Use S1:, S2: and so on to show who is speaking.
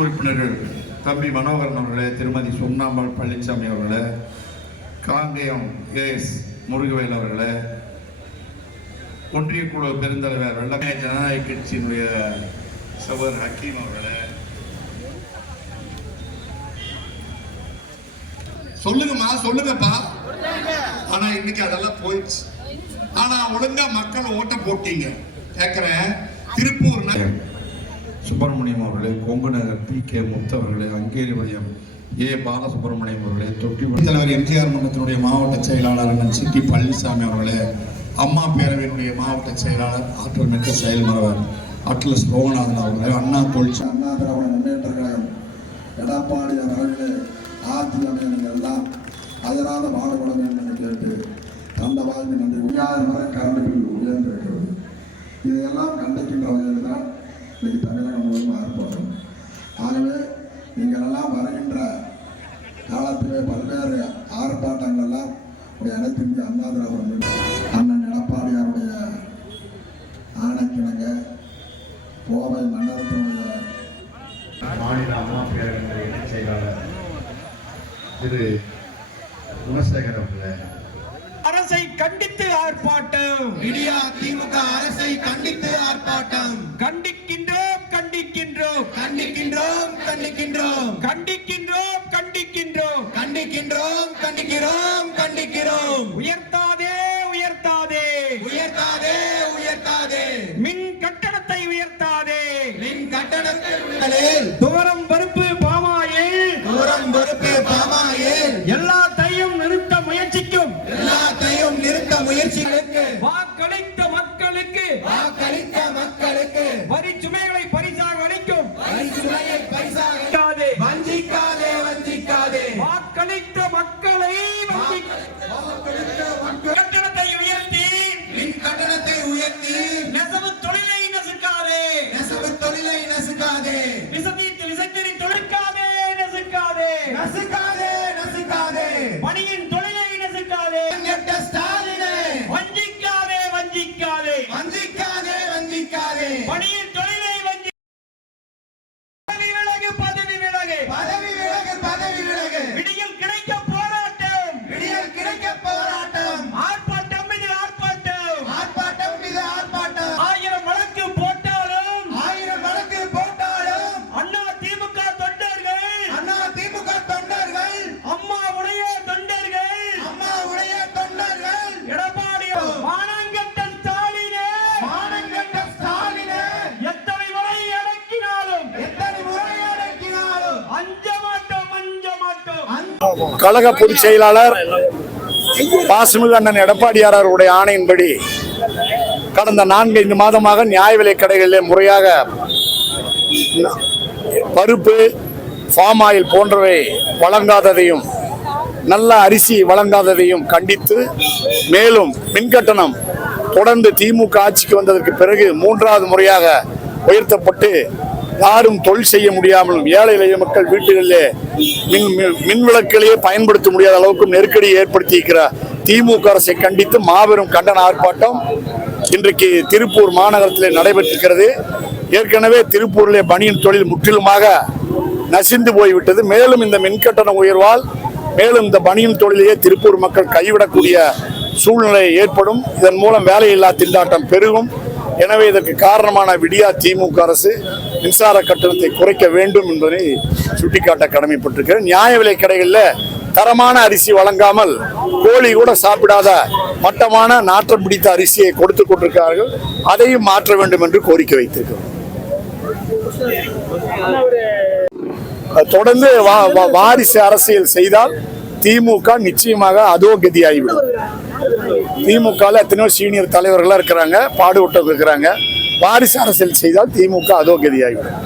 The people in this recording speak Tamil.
S1: உறுப்பினர்கள் தம்பி மனோகரன் அவர்களே திருமதி சுண்ணாம்பாள் பழனிசாமி அவர்களே காங்கேயம் ஏஎஸ் முருகவேல் அவர்களே ஒன்றிய குழு பெருந்தலைவர் வெள்ளமே ஜனநாயக கட்சியினுடைய சவர் ஹக்கீம் அவர்களே.
S2: சொல்லுங்கம்மா சொல்லுங்கப்பா. ஆனா இன்னைக்கு அதெல்லாம் போயிடுச்சு. ஆனா ஒழுங்கா மக்கள் ஓட்ட போட்டீங்க. கேக்குறேன். திருப்பூர்
S1: சுப்பிரமணியம் அவர்களே கொங்கு நகர் பி. கே. முத்து அவர்களே அங்கேரி வயம் ஏ. பாலசுப்ரமணியம் அவர்களே தொட்டி
S2: தலைவர் எம்ஜிஆர் மன்றத்தினுடைய மாவட்ட செயலாளர் அண்ணன் சிட்டி பழனிசாமி அவர்களே அம்மா பேரவையினுடைய மாவட்ட செயலாளர் ஆற்றல் மிக்க செயல்மரவர் அட்லஸ் லோகநாதன் அவர்களே அண்ணா தொழிற்சி
S3: அண்ணா திராவிட முன்னேற்ற கழகம் எடப்பாடியார் அவர்களே ஆட்சி எல்லாம் அயராத பாடுபட வேண்டும் என்று கேட்டு தந்த வாழ்வு நன்றி. உயாயிரம் வரை கரண்ட் பில் உயர்ந்திருக்கிறது. இதையெல்லாம் கண்டிக்கின்ற வகையில் தான் இன்னைக்கு தமிழகம் ஆர்ப்பாட்டம் ஆகவே நீங்கள் எல்லாம் வருகின்ற காலத்திலே பல்வேறு ஆர்ப்பாட்டங்கள் எல்லாம் உடைய அனைத்து இந்திய அண்ணா திராவிட அண்ணன் எடப்பாடியாருடைய ஆணைக்கிணங்க கோவை மண்டலத்தினுடைய
S1: மாநில அம்மா பேரவையினுடைய இணைச் செயலாளர் திரு குணசேகர் அவர்களே.
S4: அரசை கண்டித்து ஆர்ப்பாட்டம்.
S2: இந்தியா
S4: கண்டிக்கின்றோம்
S2: கண்டிக்கிறோம் கண்டிக்கிறோம்.
S4: உயர்த்தாதே உயர்த்தாதே.
S2: உயர்த்தாதே உயர்த்தாதே.
S4: மின் கட்டணத்தை உயர்த்தாதே.
S2: மின் கட்டணத்தில்
S4: துவரம் நசுக்காதே
S2: நசுக்காதே.
S4: பணியின் தொழிலை நசுக்காதே.
S2: ஸ்டாலினே.
S4: வஞ்சிக்காதே வஞ்சிக்காதே.
S2: வஞ்சிக்காதே வஞ்சிக்காதே.
S4: பணியின் தொழிலை வஞ்சி பதவி விலகு பதவி விலகு.
S2: பதவி விலகு பதவி விலகு.
S4: விடியில்
S5: கழக பொதுச் செயலாளர் பாசுமிகு அண்ணன் எடப்பாடியார் அவருடைய ஆணையின்படி கடந்த நான்கு ஐந்து மாதமாக நியாய விலை கடைகளிலே முறையாக பருப்பு ஃபார்ம் ஆயில் போன்றவை வழங்காததையும் நல்ல அரிசி வழங்காததையும் கண்டித்து மேலும் மின்கட்டணம் தொடர்ந்து திமுக ஆட்சிக்கு வந்ததற்கு பிறகு மூன்றாவது முறையாக உயர்த்தப்பட்டு யாரும் தொழில் செய்ய முடியாமலும் ஏழை எளிய மக்கள் வீட்டுகளிலே மின் மின்- விளக்குகளையே பயன்படுத்த முடியாத அளவுக்கு நெருக்கடியை ஏற்படுத்தியிருக்கிற திமுக அரசை கண்டித்து மாபெரும் கண்டன ஆர்ப்பாட்டம் இன்றைக்கு திருப்பூர் மாநகரத்தில் நடைபெற்றிருக்கிறது. ஏற்கனவே திருப்பூரிலே பனியன் தொழில் முற்றிலுமாக நசிந்து போய்விட்டது. மேலும் இந்த மின்கட்டண உயர்வால் மேலும் இந்த பனியன் தொழிலையே திருப்பூர் மக்கள் கைவிடக்கூடிய சூழ்நிலை ஏற்படும். இதன் மூலம் வேலையில்லா திண்டாட்டம் பெருகும். எனவே இதற்கு காரணமான விடியா திமுக அரசு மின்சார கட்டணத்தை குறைக்க வேண்டும் என்பதை சுட்டிக்காட்ட கடமைப்பட்டிருக்கிறேன் நியாய விலை கடைகளில் தரமான அரிசி வழங்காமல் கோழி கூட சாப்பிடாத மட்டமான நாற்றம் பிடித்த அரிசியை கொடுத்து கொண்டிருக்கிறார்கள். அதையும் மாற்ற வேண்டும் என்று கோரிக்கை வைத்திருக்கிறோம். தொடர்ந்து வா- வா- வாரிசு அரசியல் செய்தால் திமுக நிச்சயமாக அதோ கதியாகிவிடும் திமுகவில் எத்தனையோ சீனியர் தலைவர்களாக இருக்கிறாங்க பாடுபட்டவங்க இருக்கிறாங்க. வாரிசு அரசியல் செய்தால் திமுக அதோ கதியாகிவிடும்.